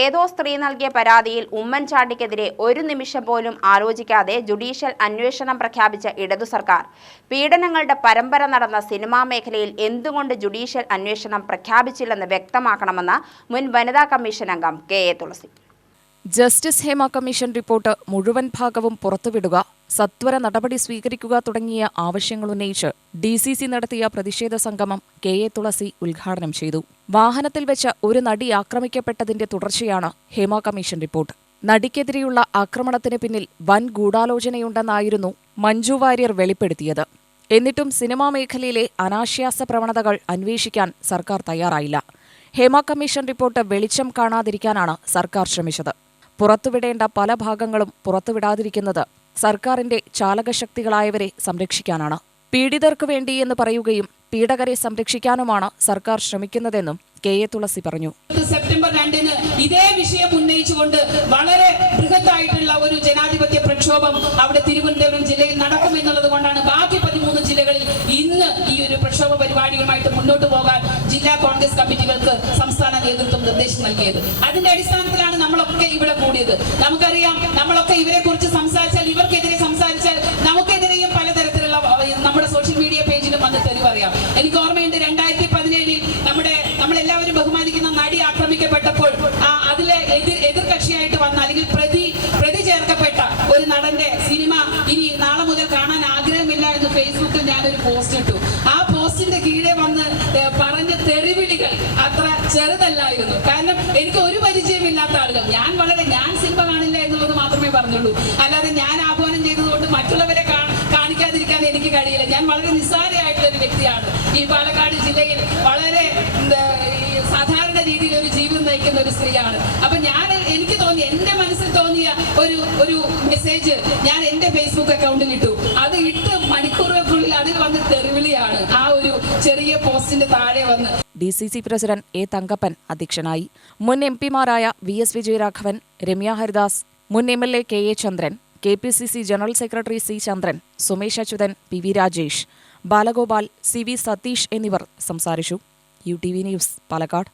ഏതോ സ്ത്രീ നൽകിയ പരാതിയിൽ ഉമ്മൻചാണ്ടിക്കെതിരെ ഒരു നിമിഷം പോലും ആലോചിക്കാതെ ജുഡീഷ്യൽ അന്വേഷണം പ്രഖ്യാപിച്ച ഇടതു സർക്കാർ. പീഡനങ്ങളുടെ പരമ്പര നടന്ന സിനിമാ മേഖലയിൽ എന്തുകൊണ്ട് ജുഡീഷ്യൽ അന്വേഷണം പ്രഖ്യാപിച്ചില്ലെന്ന് വ്യക്തമാക്കണമെന്ന് മുൻ വനിതാ കമ്മീഷൻ അംഗം K A Thulasi. Justice Hema commission report മുഴുവൻ ഭാഗവും പുറത്തുവിടുക. സത്വര നടപടി സ്വീകരിക്കുക തുടങ്ങിയ ആവശ്യങ്ങൾ ഉന്നയിച്ച് ഡി സി സി നടത്തിയ പ്രതിഷേധ സംഗമം കെ എ തുളസി ഉദ്ഘാടനം ചെയ്തു. വാഹനത്തിൽ വെച്ച് ഒരു നടി ആക്രമിക്കപ്പെട്ടതിന്റെ തുടർച്ചയാണ് ഹേമ കമ്മീഷൻ റിപ്പോർട്ട്. നടിക്കെതിരെയുള്ള ആക്രമണത്തിന് പിന്നിൽ വൻ ഗൂഢാലോചനയുണ്ടെന്നായിരുന്നു മഞ്ജു വാര്യർ വെളിപ്പെടുത്തിയത്. എന്നിട്ടും സിനിമാ മേഖലയിലെ അനാശ്വാസ പ്രവണതകൾ അന്വേഷിക്കാൻ സർക്കാർ തയ്യാറായില്ല. ഹേമ കമ്മീഷൻ റിപ്പോർട്ട് വെളിച്ചം കാണാതിരിക്കാനാണ് സർക്കാർ ശ്രമിച്ചത്. പുറത്തുവിടേണ്ട പല ഭാഗങ്ങളും പുറത്തുവിടാതിരിക്കുന്നത് സർക്കാരിന്റെ ചാലകശക്തികളായവരെ സംരക്ഷിക്കാനാണ്. പീഡിതർക്കു വേണ്ടി എന്ന് പറയുകയും പീഡകരെ സംരക്ഷിക്കാനുമാണ് സർക്കാർ ശ്രമിക്കുന്നതെന്നും കെ എ തുളസി പറഞ്ഞു. സെപ്റ്റംബർ രണ്ടിന് ഇതേ വിഷയം ഉന്നയിച്ചുകൊണ്ട് വളരെ ബൃഹത്തായിട്ടുള്ള ഒരു ജനാധിപത്യ പ്രക്ഷോഭം അവിടെ തിരുവനന്തപുരം ജില്ലയിൽ നടക്കുമെന്നുള്ളത് കൊണ്ടാണ് ബാക്കി പതിമൂന്ന് ജില്ലകളിൽ ഇന്ന് ഈ ഒരു പ്രക്ഷോഭ പരിപാടികളുമായിട്ട് മുന്നോട്ട് പോകാൻ ജില്ലാ കോൺഗ്രസ് കമ്മിറ്റികൾക്ക് സംസ്ഥാന നേതൃത്വം നിർദ്ദേശം നൽകിയത്. അതിന്റെ അടിസ്ഥാനത്തിലാണ് നമ്മളൊക്കെ ഇവിടെ കൂടിയത്. നമുക്കറിയാം നമ്മളൊക്കെ ഇവരെ വന്ന് തെളിവ് അറിയാം. എനിക്ക് ഓർമ്മയുണ്ട് രണ്ടായിരത്തി പതിനേഴിൽ നമ്മുടെ നമ്മളെല്ലാവരും ബഹുമാനിക്കുന്ന നടി ആക്രമിക്കപ്പെട്ടപ്പോൾ അതിലെ എതിർ എതിർകക്ഷിയായിട്ട് വന്ന അല്ലെങ്കിൽ പ്രതി പ്രതി ചേർക്കപ്പെട്ട ഒരു നടന്റെ സിനിമ ഇനി നാളെ മുതൽ കാണാൻ ആഗ്രഹമില്ല എന്ന് ഫേസ്ബുക്കിൽ ഞാനൊരു പോസ്റ്റ് ഇട്ടു. ആ പോസ്റ്റിന്റെ കീഴെ വന്ന് പറഞ്ഞ തെറിവിളികൾ അത്ര ചെറുതല്ലായിരുന്നു. കാരണം എനിക്ക് ഒരു പരിചയമില്ലാത്ത ആളുകൾ. ഞാൻ വളരെ ഞാൻ സിനിമ കാണില്ല എന്നുള്ളത് മാത്രമേ പറഞ്ഞുള്ളൂ. അല്ലാതെ എനിക്ക് കഴിയില്ല. ഞാൻ വളരെ നിസ്സാരമായിട്ടുള്ള ഒരു വ്യക്തിയാണ്. ഈ പാലക്കാട് ജില്ലയിൽ വളരെ സാധാരണ രീതിയിൽ ഒരു ജീവിതം നയിക്കുന്ന ഒരു സ്ത്രീയാണ്. അപ്പൊ ഞാൻ എനിക്ക് തോന്നി എന്റെ മനസ്സിൽ തോന്നിയ ഒരു ഒരു മെസ്സേജ് ഞാൻ എന്റെ ഫേസ്ബുക്ക് അക്കൗണ്ടിൽ ഇട്ടു. അത് ഇട്ട് മണിക്കൂറുകൾക്കുള്ളിൽ അതിൽ വന്ന് തെറിവിളിയാണ്. ആ ഒരു ചെറിയ പോസ്റ്റിന്റെ താഴെ വന്ന്. D C C president A Thankappan അധ്യക്ഷനായി. മുൻ എം പിമാരായ വി എസ് വിജയരാഘവൻ രമ്യ ഹരിദാസ് മുൻ M L A K A Chandran K P C C general secretary C Chandran Sumesh Achuthan P V Rajesh Balagopal C V Satheesh എന്നിവർ സംസാരിച്ചു. U T V news Palakkad.